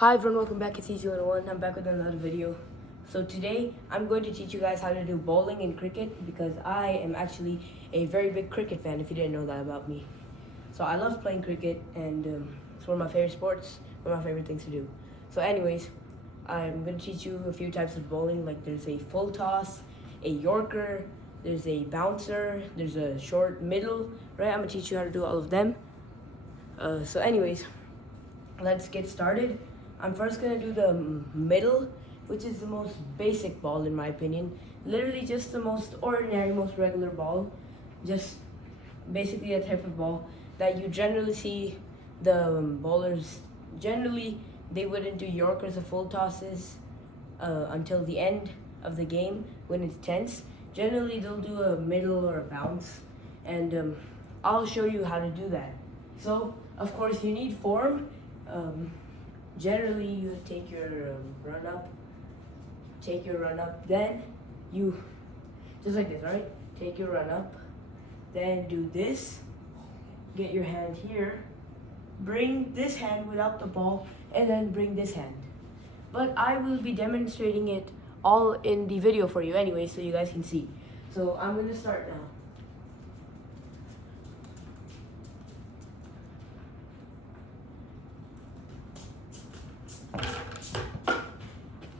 Hi everyone, welcome back to T201. I'm back with another video. So today I'm going to teach you guys how to do bowling and cricket because I am actually a very big cricket fan if you didn't know that about me. So I love playing cricket and it's one of my favorite sports, one of my favorite things to do. So anyways, I'm going to teach you a few types of bowling, like there's a full toss, a Yorker, there's a bouncer, there's a short middle, right? I'm going to teach you how to do all of them. So anyways, let's get started. I'm first gonna do the middle, which is the most basic ball in my opinion. Literally just the most ordinary, most regular ball. Just basically a type of ball that you generally see the bowlers, generally they wouldn't do Yorkers or full tosses until the end of the game when it's tense. Generally they'll do a middle or a bounce, and I'll show you how to do that. So of course you need form. Generally you take your run up, then you just like this, right? Take your run up, then do this, get your hand here, bring this hand without the ball, and then bring this hand. But I will be demonstrating it all in the video for you anyway, so you guys can see. So I'm gonna start now.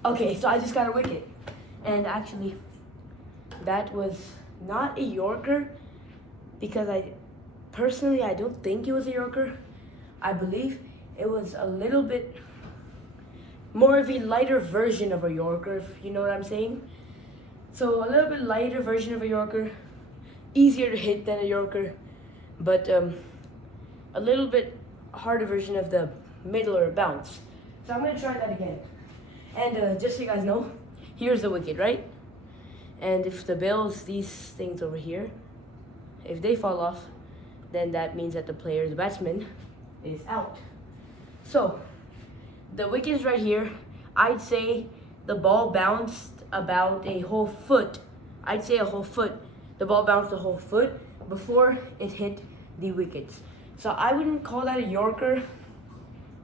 Okay, so I just got a wicket, and actually that was not a Yorker because I don't think it was a Yorker. I believe it was a little bit more of a lighter version of a Yorker, if you know what I'm saying. So a little bit lighter version of a Yorker, easier to hit than a Yorker, but a little bit harder version of the middle or bounce. So I'm gonna try that again. And just so you guys know, here's the wicket, right? And if the bills, these things over here, if they fall off, then that means that the player, the batsman, is out. So, the wicket is right here. I'd say the ball bounced about a whole foot. I'd say a whole foot. The ball bounced a whole foot before it hit the wickets. So I wouldn't call that a Yorker.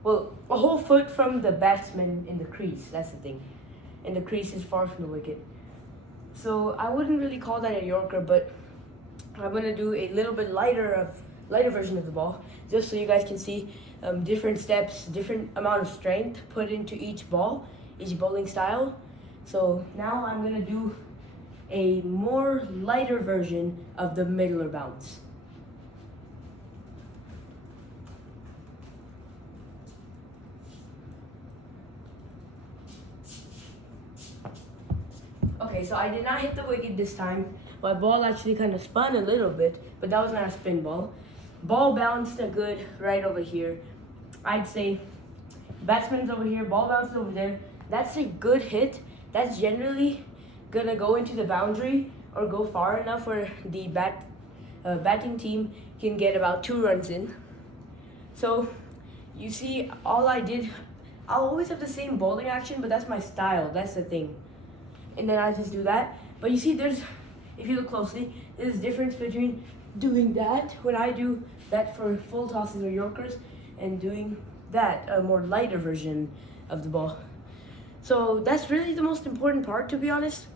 Well, a whole foot from the batsman in the crease, that's the thing. And the crease is far from the wicket. So I wouldn't really call that a Yorker, but I'm gonna do a little bit lighter version of the ball, just so you guys can see different steps, different amount of strength put into each ball, each bowling style. So now I'm gonna do a more lighter version of the middle or bounce. Okay, so I did not hit the wicket this time. My ball actually kind of spun a little bit, but that was not a spin ball. Ball bounced a good right over here. I'd say batsman's over here, ball bounced over there. That's a good hit. That's generally gonna go into the boundary or go far enough where the batting team can get about 2 runs in. So you see, I'll always have the same bowling action, but that's my style. That's the thing. And then I just do that. But you see, if you look closely, there's a difference between doing that when I do that for full tosses or Yorkers and doing that, a more lighter version of the ball. So that's really the most important part, to be honest.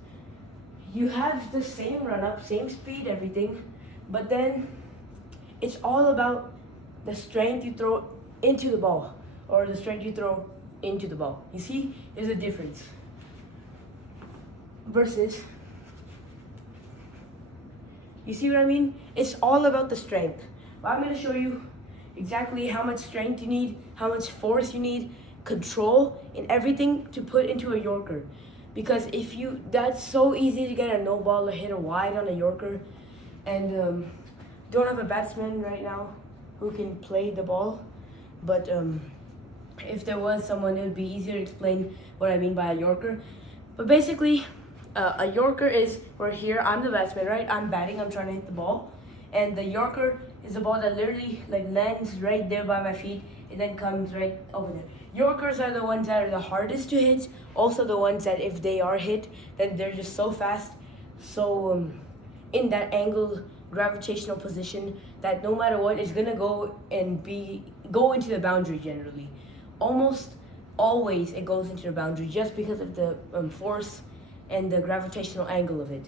You have the same run up, same speed, everything, but then it's all about the strength you throw into the ball or the strength you throw into the ball. You see, there's a difference. Versus, you see what I mean? It's all about the strength. But I'm gonna show you exactly how much strength you need, how much force you need, control, and everything to put into a Yorker. Because that's so easy to get a no ball or hit a wide on a Yorker, and don't have a batsman right now who can play the ball. But if there was someone, it would be easier to explain what I mean by a Yorker. But basically, a Yorker is where here I'm the batsman, right? I'm batting, I'm trying to hit the ball. And the Yorker is a ball that literally lands right there by my feet. It then comes right over there. Yorkers are the ones that are the hardest to hit. Also the ones that if they are hit, then they're just so fast, so in that angle, gravitational position that no matter what, it's gonna go into the boundary generally. Almost always it goes into the boundary just because of the force and the gravitational angle of it.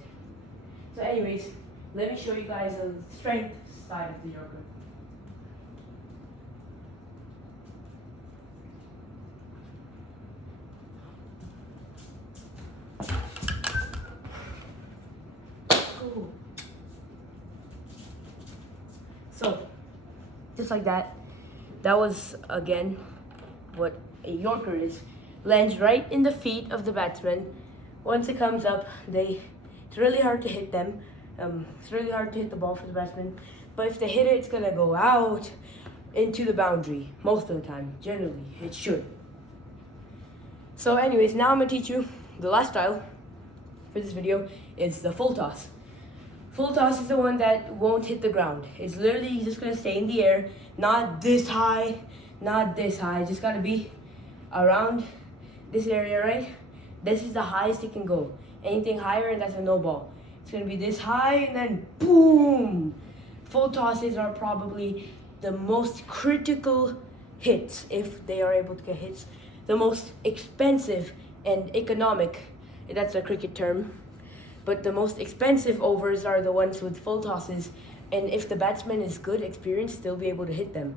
So anyways, let me show you guys the strength side of the Yorker. Ooh. So, just like that, that was again what a Yorker is. Lands right in the feet of the batsman. Once it comes up, it's really hard to hit them. It's really hard to hit the ball for the batsman. But if they hit it, it's gonna go out into the boundary most of the time. Generally, it should. So anyways, now I'm gonna teach you the last style for this video is the full toss. Full toss is the one that won't hit the ground. It's literally just gonna stay in the air, not this high, not this high. Just gotta be around this area, right? This is the highest it can go. Anything higher, and that's a no ball. It's gonna be this high and then boom. Full tosses are probably the most critical hits, if they are able to get hits. The most expensive and economic, that's a cricket term, but the most expensive overs are the ones with full tosses, and if the batsman is good, experienced, they'll be able to hit them.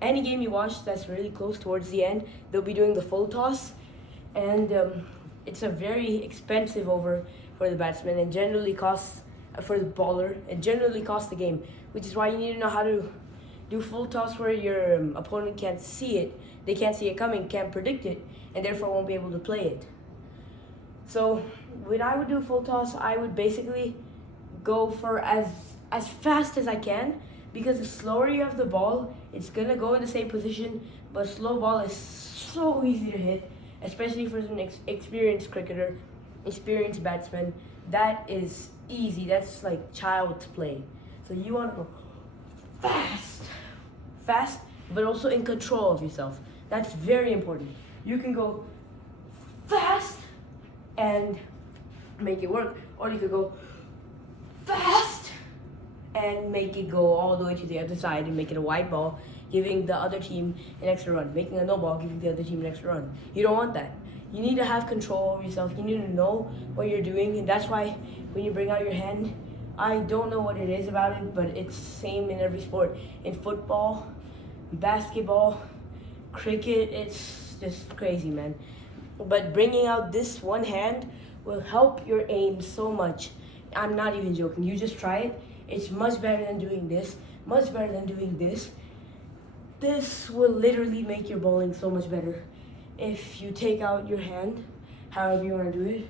Any game you watch that's really close towards the end, they'll be doing the full toss, and it's a very expensive over for the batsman and generally costs, for the bowler, and generally costs the game, which is why you need to know how to do full toss where your opponent can't see it. They can't see it coming, can't predict it, and therefore won't be able to play it. So when I would do full toss, I would basically go for as fast as I can, because the slower you have the ball, it's gonna go in the same position, but slow ball is so easy to hit, especially for an experienced cricketer, experienced batsman. That is easy, that's like child's play. So you wanna go fast, but also in control of yourself. That's very important. You can go fast and make it work, or you could go fast and make it go all the way to the other side and make it a wide ball, giving the other team an extra run, making a no ball, giving the other team an extra run. You don't want that. You need to have control over yourself. You need to know what you're doing, and that's why when you bring out your hand, I don't know what it is about it, but it's same in every sport. In football, basketball, cricket, it's just crazy, man. But bringing out this one hand will help your aim so much. I'm not even joking. You just try it. It's much better than doing this, much better than doing this. This will literally make your bowling so much better. If you take out your hand, however you want to do it,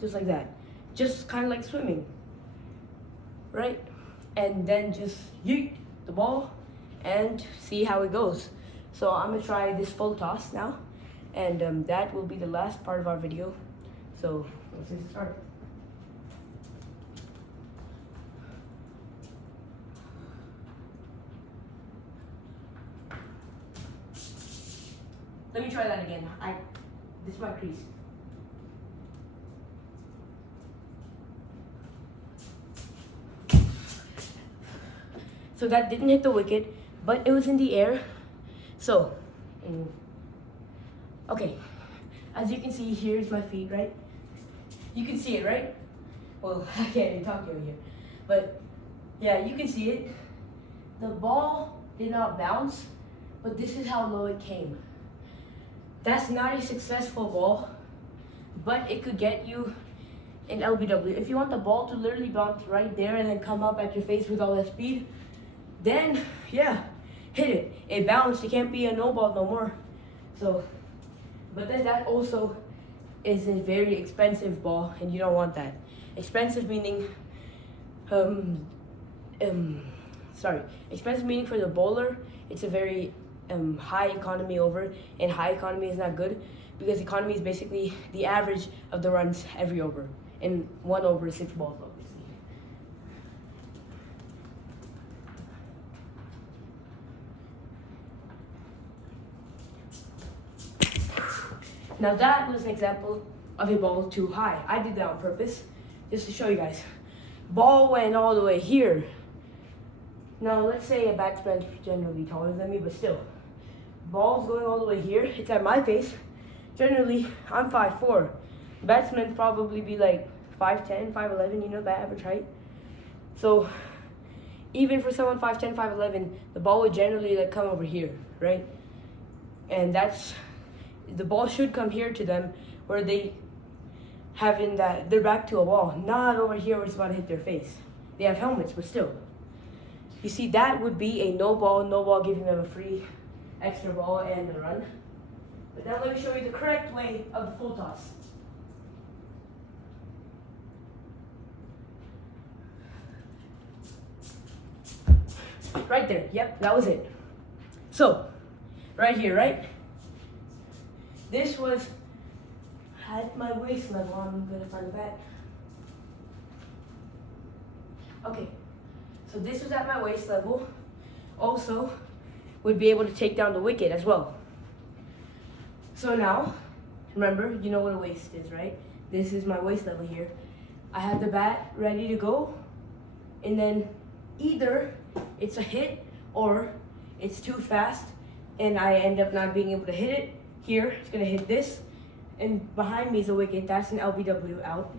just like that. Just kind of like swimming, right? And then just yeet the ball and see how it goes. So I'm gonna try this full toss now, and that will be the last part of our video. So let's get started. Let me try that again. This is my crease. So that didn't hit the wicket, but it was in the air. So, okay, as you can see, here's my feet, right? You can see it, right? Well, I can't even talk over here. But yeah, you can see it. The ball did not bounce, but this is how low it came. That's not a successful ball, but it could get you an LBW. If you want the ball to literally bounce right there and then come up at your face with all that speed, then yeah, hit it. It bounced, it can't be a no ball no more. So, but then that also is a very expensive ball, and you don't want that. Expensive meaning, expensive meaning for the bowler, it's a very high economy over, and high economy is not good because economy is basically the average of the runs every over, and 1 over is 6 balls, obviously. Now that was an example of a ball too high. I did that on purpose, just to show you guys. Ball went all the way here. Now let's say a batsman generally taller than me, but still. ball's going all the way here. It's at my face. Generally, I'm 5'4". Batsmen probably be like 5'10", 5'11", you know, the average height. So even for someone 5'10", 5'11", the ball would generally like come over here, right? And the ball should come here to them where they having that their back to a wall, not over here where it's about to hit their face. They have helmets, but still. You see, that would be a no ball giving them a free extra ball and a run. But now let me show you the correct way of the full toss. Right there, yep, that was it. So, right here, right? This was at my waist level. I'm gonna find the bat. Okay, so this was at my waist level. Also, would be able to take down the wicket as well. So now, remember, you know what a waist is, right? This is my waist level here. I have the bat ready to go, and then either it's a hit or it's too fast, and I end up not being able to hit it. Here, it's gonna hit this, and behind me is a wicket. That's an LBW out.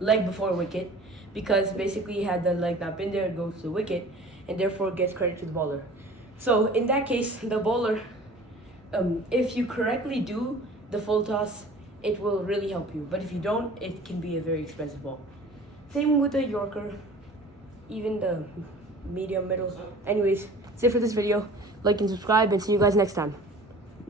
Leg before wicket, because basically had the leg not been there, it goes to the wicket, and therefore gets credit to the bowler. So in that case, the bowler, if you correctly do the full toss, it will really help you. But if you don't, it can be a very expensive ball. Same with the Yorker, even the medium, middle. Anyways, that's it for this video. Like and subscribe, and see you guys next time.